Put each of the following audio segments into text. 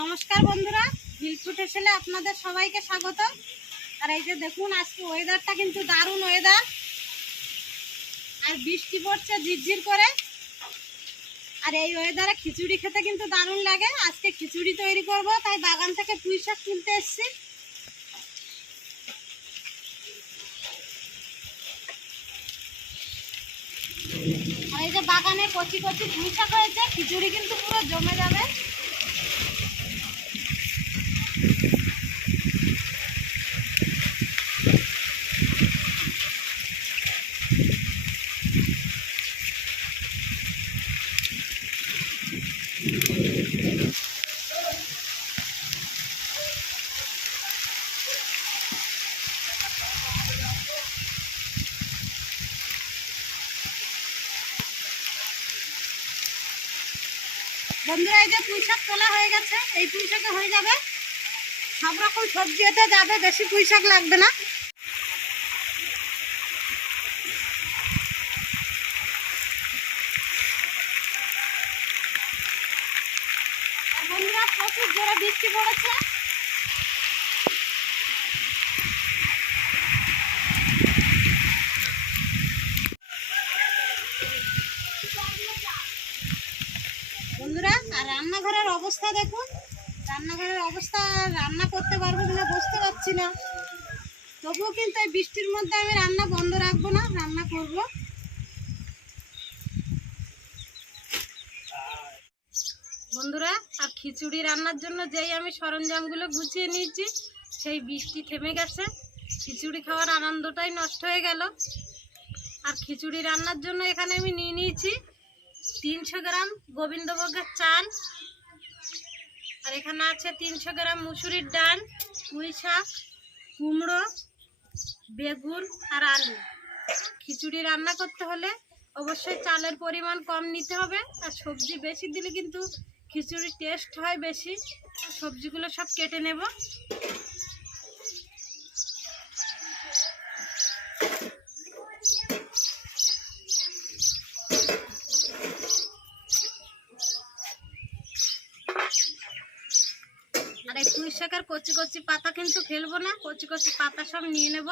নমস্কার বন্ধুরা হিলফুট এসেলে আপনাদের সবাইকে স্বাগত। আর এই যে দেখুন, আজকে ওয়েদারটা কিন্তু দারুণ ওয়েদার আর বৃষ্টি পড়ছে ঝিরঝির করে। আর এই ওয়েদারে খিচুড়ি খেতে কিন্তু দারুণ লাগে। আজকে খিচুড়ি তৈরি করব, তাই বাগান থেকে পুঁই শাক তুলতে এসেছি। আর এই যে বাগানে কচি কচি পুঁই শাক হয়েছে, খিচুড়ি কিন্তু পুরো জমে যাবে। বন্ধুরা, এই যে পুঁই তোলা হয়ে গেছে, এই পুঁই শাকে হয়ে যাবে। সব রকম সবজি এতে যাবে, বেশি পুঁই শাক লাগবে না আর বন্ধুরা প্রচুর জোরে বৃষ্টি পড়েছে বন্ধুরা আর রান্নাঘরের অবস্থা দেখুন। রান্নাঘরের অবস্থা রান্না করতে পারব কিনা বুঝতে পারছি না। তবুও কিন্তু এই বৃষ্টির মধ্যে আমি রান্না বন্ধ রাখব না, রান্না করব। বন্ধুরা, আর খিচুড়ি রান্নার জন্য যেই আমি সরঞ্জামগুলো গুছিয়ে নিয়েছি, সেই বৃষ্টি থেমে গেছে। খিচুড়ি খাওয়ার আনন্দটাই নষ্ট হয়ে গেল। আর খিচুড়ি রান্নার জন্য এখানে আমি নিয়ে নিয়েছি তিনশো গ্রাম গোবিন্দভোগের চাল আর এখানে আছে তিনশো গ্রাম মুসুরির ডাল, পুঁই শাক, কুমড়ো, বেগুন আর আলু। খিচুড়ি রান্না করতে হলে অবশ্যই চালের পরিমাণ কম নিতে হবে। আর সবজি বেশি দিলে কিন্তু খিচুড়ির টেস্ট হয় বেশি। সবজিগুলো সব কেটে নেব আর এই পুঁই শাকের কচি পাতা কিন্তু ফেলব না কচি কচি পাতা সব নিয়ে নেব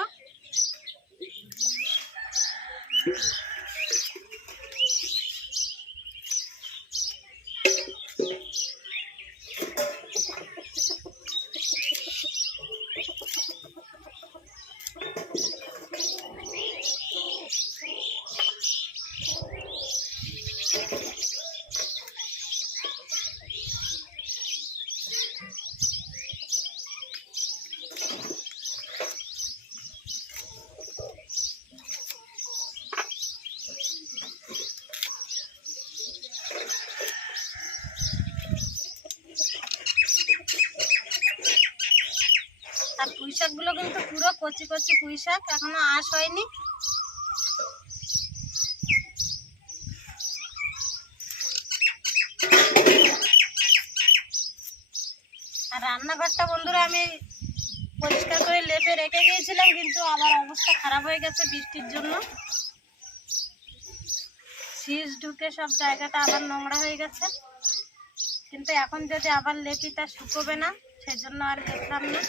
আর পুঁই শাকগুলো কিন্তু পুরো কচি কচি পুঁই শাক এখনও আঁশ হয়নি। আর রান্নাঘরটা বন্ধুরা আমি পরিষ্কার করে লেপে রেখে গিয়েছিলাম, কিন্তু আবার অবস্থা খারাপ হয়ে গেছে বৃষ্টির জন্য। শীষ ঢুকে সব জায়গাটা আবার নোংরা হয়ে গেছে। কিন্তু এখন যদি আবার লেপি, তা শুকোবে না সেজন্য আর লেপলাম না।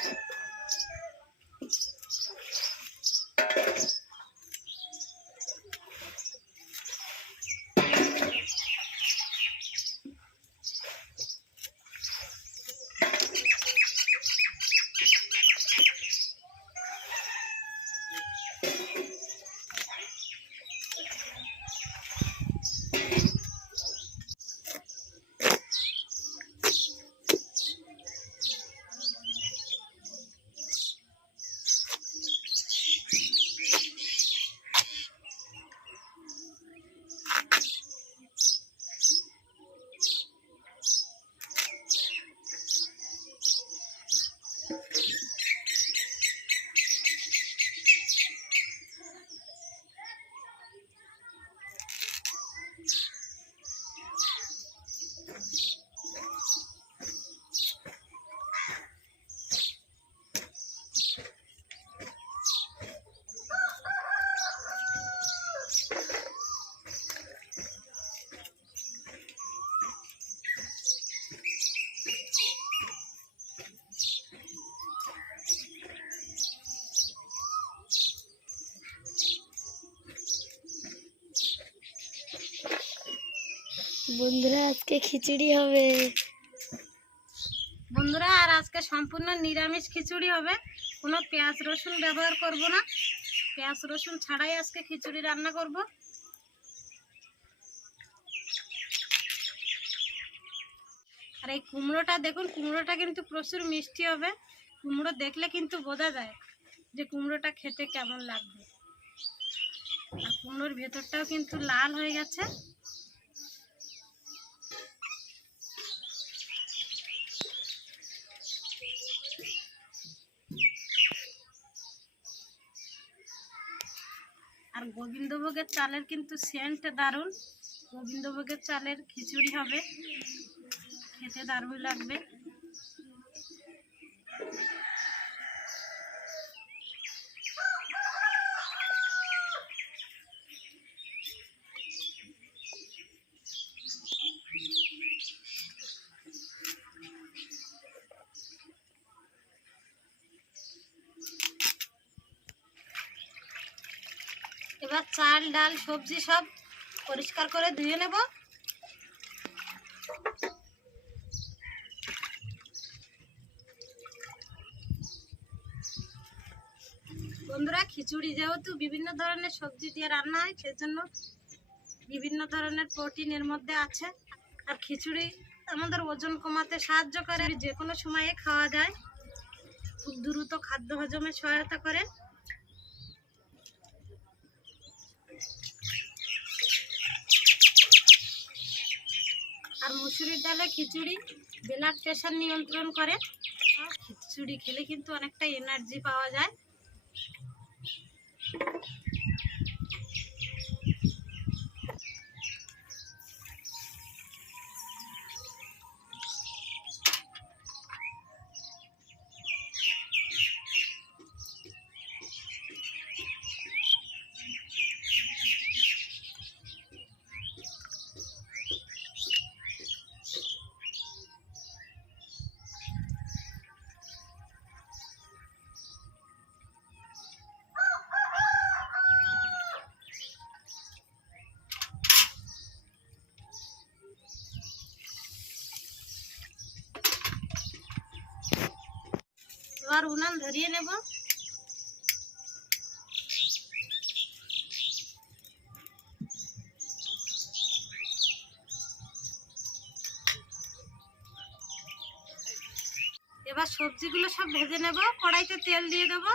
বন্ধুরা, আজকে খিচুড়ি হবে। বন্ধুরা, আর আজকে সম্পূর্ণ নিরামিষ খিচুড়ি হবে। কোনো পেঁয়াজ রসুন ব্যবহার করব না। পেঁয়াজ রসুন ছাড়াই আজকে খিচুড়ি রান্না করব। আর এই কুমড়োটা, দেখুন, কুমড়োটা কিন্তু প্রচুর মিষ্টি হবে। কুমড়ো দেখলে কিন্তু বোঝা যায় যে কুমড়োটা খেতে কেমন লাগবে। আর কুমড়োর ভেতরটাও কিন্তু লাল হয়ে গেছে। আর গোবিন্দভোগের চালের কিন্তু সেন্ট দারুণ। গোবিন্দভোগের চালের খিচুড়ি হবে। খেতে দারুণ লাগবে। এবার চাল, ডাল, সবজি সব পরিষ্কার করে ধুয়ে নেব। বন্ধুরা, খিচুড়ি যেহেতু বিভিন্ন ধরনের সবজি দিয়ে রান্না হয়, সেজন্য বিভিন্ন ধরনের প্রোটিন এর মধ্যে আছে। আর খিচুড়ি আমাদের ওজন কমাতে সাহায্য করে। যে কোনো সময়ে খাওয়া যায়। খুব দ্রুত খাদ্য হজমে সহায়তা করে আর মুসুরির ডালে খিচুড়ি ব্লাড প্রেশার নিয়ন্ত্রণ করে। খিচুড়ি খেলে কিন্তু অনেকটা এনার্জি পাওয়া যায়। এবার উনান ধরিয়ে নেব। এবার সবজিগুলো সব ভেজে নেব। কড়াইতে তেল দিয়ে দেবো।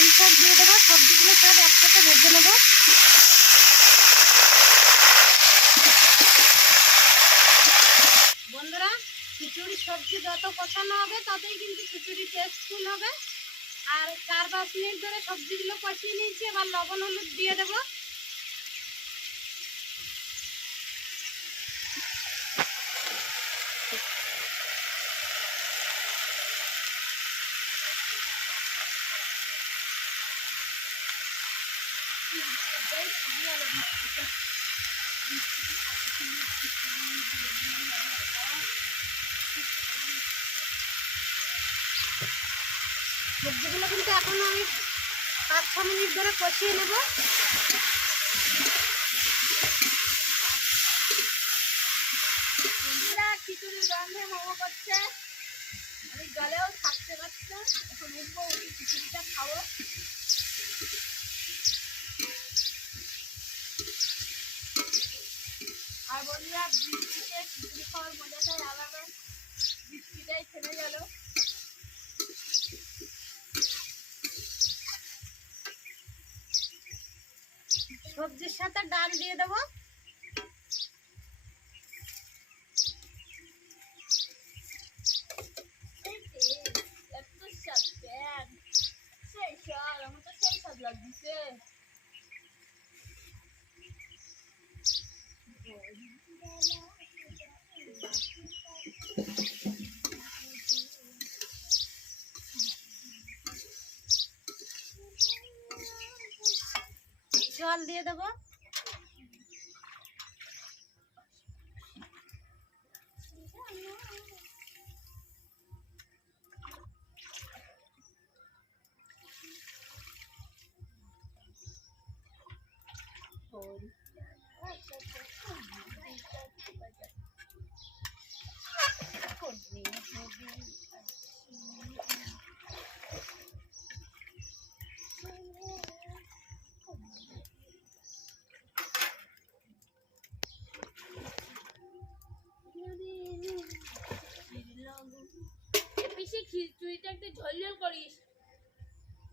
এই সব দিয়ে দেবো, সবজিগুলো সব একসাথে ভেজে নেব। বন্ধুরা, খিচুড়ি সবজি যত কষানো হবে, ততই কিন্তু খিচুড়ি টেস্টফুল হবে। আর চার পাঁচ মিনিট ধরে সবজিগুলো কষিয়ে নিয়েছি, এবার লবণ হলুদ দিয়ে দেবো। সবজিগুলো কিন্তু এখন আমি পাঁচ ছ মিনিট ধরে কষিয়ে নেব। খিচুড়ির গন্ধে মোমো করছে। আমি জলেও থাকতে পারছি এখন উঠবো, খিচুড়িটা খাব। আর বন্ধুরা বৃষ্টিতে খিচুড়ি খাওয়ার মজাটাই আলাদা। বৃষ্টিটাই থেমে গেল। সবজির সাথে ডাল দিয়ে দেবো।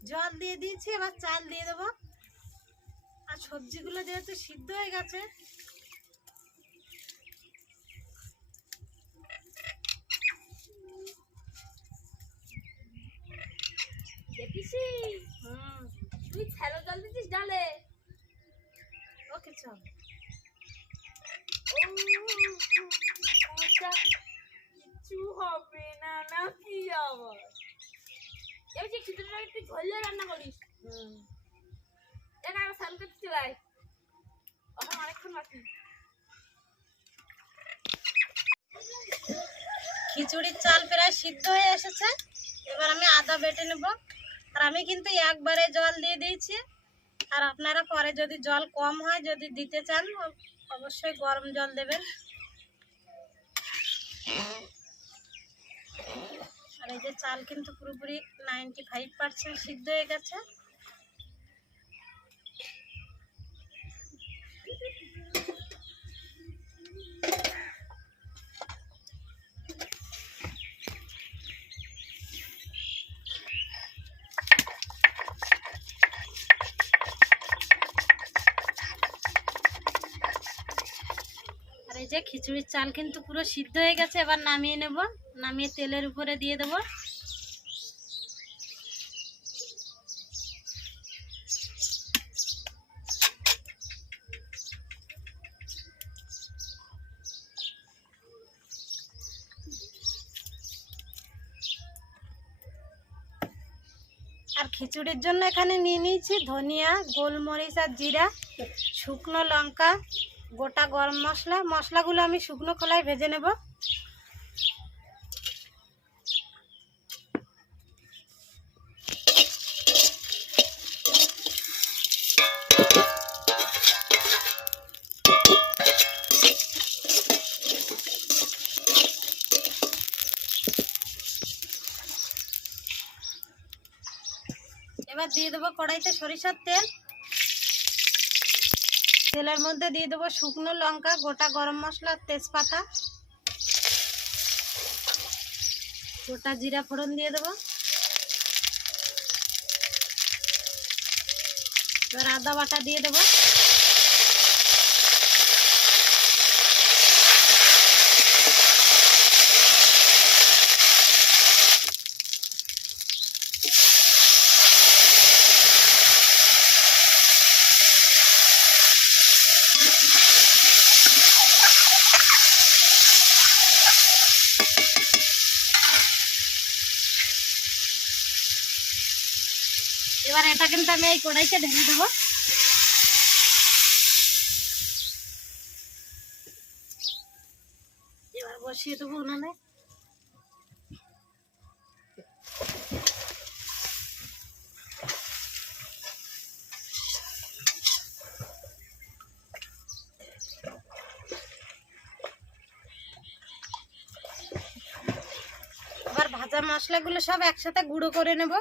জল দিয়ে দিয়েছি এবার চাল দিয়ে দেবো। সবজিগুলো যেহেতু সিদ্ধ হয়ে গেছে দেখিসি হুম। তুই ছেলো জল ডালে। ওকে চল। কিছু হবে না নাকি আবার? এবার যে খিচুড়িটা একটু ঝোল রান্না করিস। হুম। খিচুড়ির চাল প্রায় সিদ্ধ হয়ে এসেছে। এবার আমি আদা বেটে নেব। আর আমি কিন্তু একবারে জল দিয়ে দিয়েছি। আর আপনারা পরে যদি জল কম হয়, যদি দিতে চান, অবশ্যই গরম জল দেবেন। আর এই যে চাল কিন্তু পুরোপুরি নাইনটি ফাইভ পার্সেন্ট সিদ্ধ হয়ে গেছে। যে খিচুড়ির চাল কিন্তু পুরো সিদ্ধ হয়ে গেছে, এবার নামিয়ে নেব। নামিয়ে তেলের উপরে দিয়ে দেবো। আর খিচুড়ির জন্য এখানে নিয়ে নিয়েছি ধনিয়া, গোলমরিচ আর জিরা, শুকনো লঙ্কা গোটা গরম মশলা, মশলাগুলো আমি শুকনো খোলায় ভেজে নেব। এবার দিয়ে দেবো কড়াইতে সরিষার তেল। তেলের মধ্যে দিয়ে দেবো শুকনো লঙ্কা, গোটা গরম মশলা, তেজপাতা। গোটা জিরা ফোড়ন দিয়ে দেবো। এবার আদা বাটা দিয়ে দেবো। এবার এটা কিন্তু আমি এই কড়াইতে ঢেলে দেবো। এবার বসিয়ে দেবো উনুনে। ভাজা মশলাগুলো সব একসাথে গুঁড়ো করে নেব।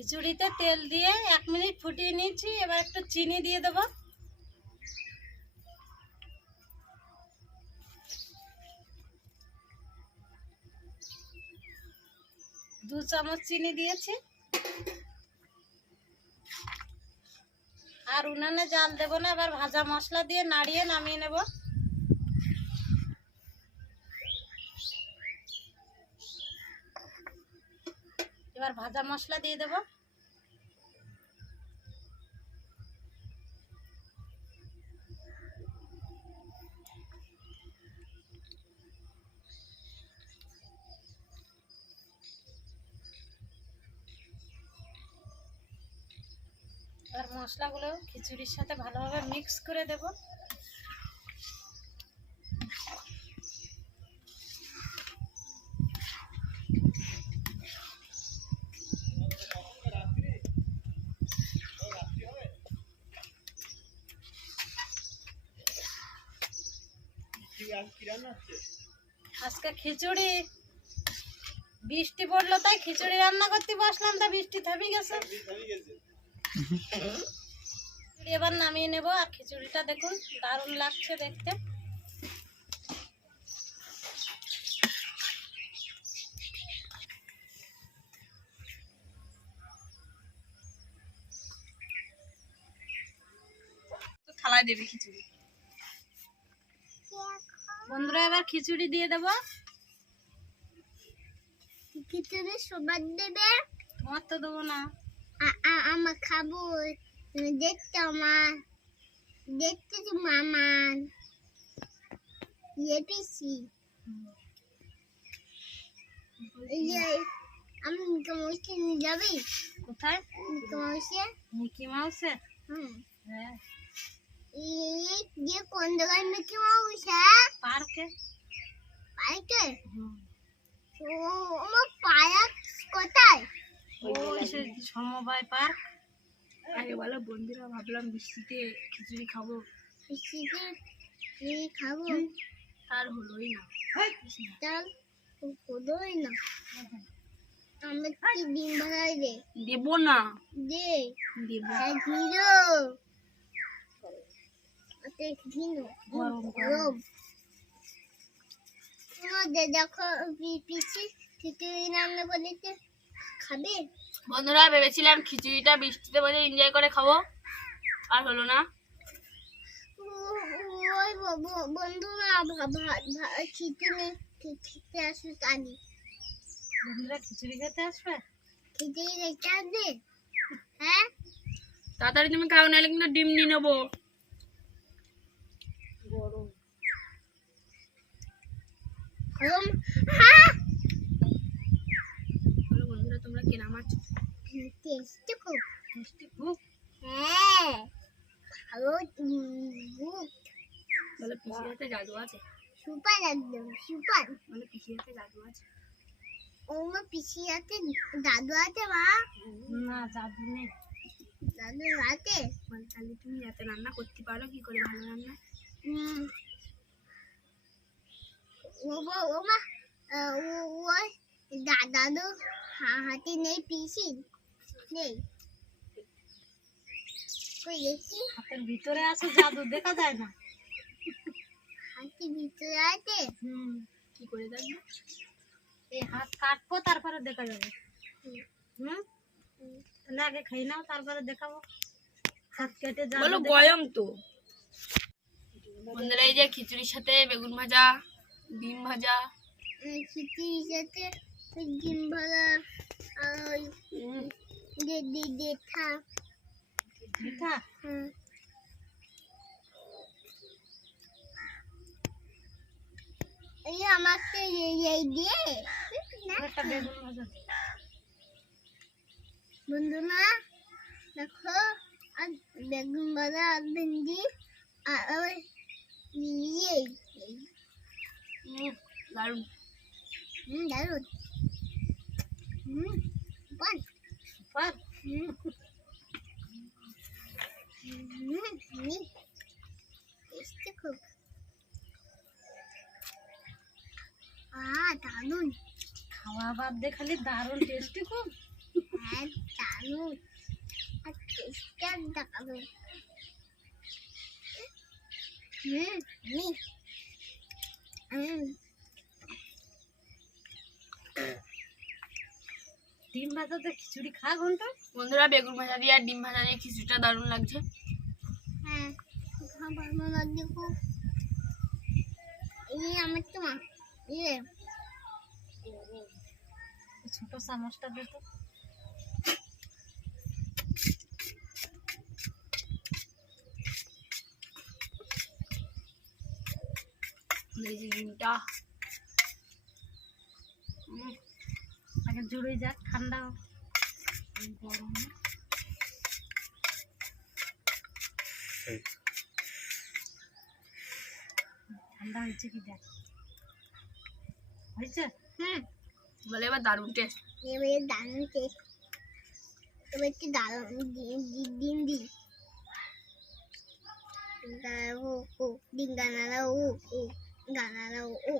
খিচুড়িতে তেল দিয়ে এক মিনিট ফুটিয়ে নিয়েছি, এবার একটু চিনি দিয়ে দেবো। দু চামচ চিনি দিয়েছি। আর উনানে জাল দেবো না, এবার ভাজা মশলা দিয়ে নাড়িয়ে নামিয়ে নেব। আদা মশলা দিয়ে দেব। আর মশলাগুলো খিচুড়ির সাথে ভালোভাবে মিক্স করে দেবো। খিচুড়ি। বৃষ্টি পড়ল তাই খিচুড়ি রান্না করতে বসলাম তা বৃষ্টি থেমে গেছে। খিচুড়ি এবার নামিয়ে নেব আর খিচুড়িটা দেখুন দারুণ লাগছে দেখতে। থালায় দেবে খিচুড়ি। বন্ধুরা এবার খিচুড়ি দিয়ে দেব। খিচুড়ি সবার দেবে? তোমার তো দেবো না। আমার খাব। দেখতে আমার। দেখতে তো মামান পিসি ইয়ে আমি তোমাকে নিয়ে যাবি? কোথায়? তোমাকে মিকি মাউসে? হুম। হ্যাঁ। কোন জায়গায় মিকি মাউস হ্যাঁ? পার্কে? পাইকে হুম। ও আমার পায়া কোথায়? সমবায় পার্ক। আগে বলো বন্ধুরা ভাবলাম বৃষ্টিতে খিচুড়ি খাব। পিসিকে এই খাব? আর হলোই না। তাল হলোই না। আমার কি ডিম ভাড়াই দে। দেবো না। দে। দেবো। হ্যাঁ ঘিরো। ওতে ঘিরো। গরম। গরম দেখো পি- পিসি খিচুড়ি রান্না করেছে খাবে? বন্ধুরা ভেবেছিলাম খিচুড়িটা বৃষ্টিতে বসে এনজয় করে খাব আর হলো না। ওই বন্ধুরা খিচুড়ি খেতে আসবে কালি। বন্ধুরা খিচুড়ি খেতে আসবে? খিচুড়ি রেখে আসবে? হ্যাঁ? তাড়াতাড়ি তুমি খাও নাহলে কিন্তু ডিম নিয়ে নেব গরম গরম হ্যাঁ বলো বন্ধুরা তোমরা কেনা মাছ? টেস্টি খুব। মিষ্টি খুব? হ্যাঁ ভালো বলো পিসির হাতে জাদু আছে? সুপার একদম সুপার। বলো পিসির হাতে জাদু আছে? ও মা পিসি আছে দাদু আছে মা? না জাদু নেই। দাদু আছে? বলো তাহলে তুমি এত রান্না করতে পারো কি করে ভালো রান্না? হুম ও মা- ও মা আহ, ও ওই দা- হাতে নেই পিসি নেই কই দেখি হাতের ভিতরে আছে জাদু দেখা যায় না হাতে ভিতরে আছে হুম কি করে দেখবে এই হাত কাটবো তারপরে দেখা যাবে। হুম। তাহলে আগে খেয়ে নাও তারপরে দেখাবো। হাত কেটে জাদু বলো গয়ম তো। বন্ধুরা এই যে খিচুড়ির সাথে বেগুন ভাজা। ডিম ভাজা খিচুড়ির সাথে ওই ডিম ভাজা আর ওই উম, দে দে দেখা মিঠা হুম এই আমাকে এই এই দিয়ে না একটা বেগুন ভাজা দে। বন্ধুরা দেখো আর বেগুন ভাজা আর ভেন্ডি আর ওই ইয়ে উম, দারুণ হুম দারুণ হুম পান সুপার হুম হুম হুম টেস্টি খুব আ দারুণ খাওয়া বাদ দিয়ে খালি দারুণ টেস্টি খুব হ্যাঁ দারুণ আর টেস্টি আর দারুণ হুম হুম হুম ডিম ভাজাতে খিচুড়ি খা ঘণ্টা। বন্ধুরা বেগুন ভাজা দিয়ে আর ডিম ভাজা দিয়ে খিচুড়িটা দারুণ লাগছে। হ্যাঁ ভালো লাগছে খুব। এই আমার তো মা ইয়ে এই ছোট চামচটা দে এই ডিমটা আগে জুড়ে যাক ঠান্ডা। গরমে। ঠান্ডা হয়েছে কি দেখ। হয়েছে? হুম। বলে এবার দারুণ টেস্ট এবারে দারুণ টেস্ট এবার একটু দারুণ দিন দিন দিন ও ও দিন ও ও। গানারা ও ও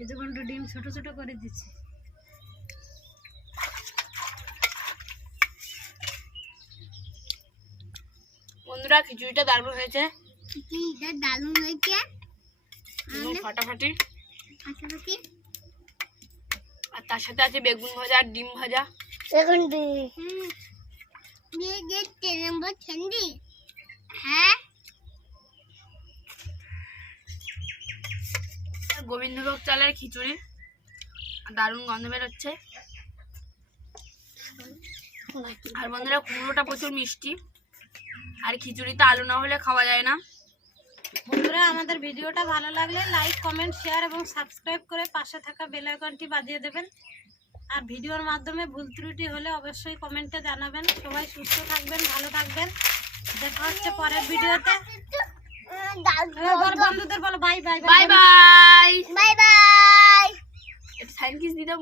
এই যে ডিম ছোট ছোট করে দিচ্ছি বন্ধুরা খিচুড়িটা দারুণ হয়েছে। খিচুড়িটা দারুণ হয়েছে। ফাটাফাটি। পাশাপাশি আর তার সাথে আছে বেগুন ভাজা আর ডিম ভাজা। ছেন্দি। হ্যাঁ? গোবিন্দভোগ চালের খিচুড়ি। আর দারুণ গন্ধ বেরোচ্ছে। আর বন্ধুরা কুমড়োটা প্রচুর মিষ্টি। আর খিচুড়িতে আলু না হলে খাওয়া যায় না। বন্ধুরা আমাদের ভিডিওটা ভালো লাগলে লাইক কমেন্ট শেয়ার এবং সাবস্ক্রাইব করে পাশে থাকা বেল আইকনটি বাজিয়ে দেবেন। আর ভিডিওর মাধ্যমে ভুল ত্রুটি হলে অবশ্যই কমেন্টে জানাবেন। সবাই সুস্থ থাকবেন ভালো থাকবেন। দেখা হচ্ছে পরের ভিডিওতে। বলো বন্ধুদের বলো। Bye bye bye bye bye bye দিদাম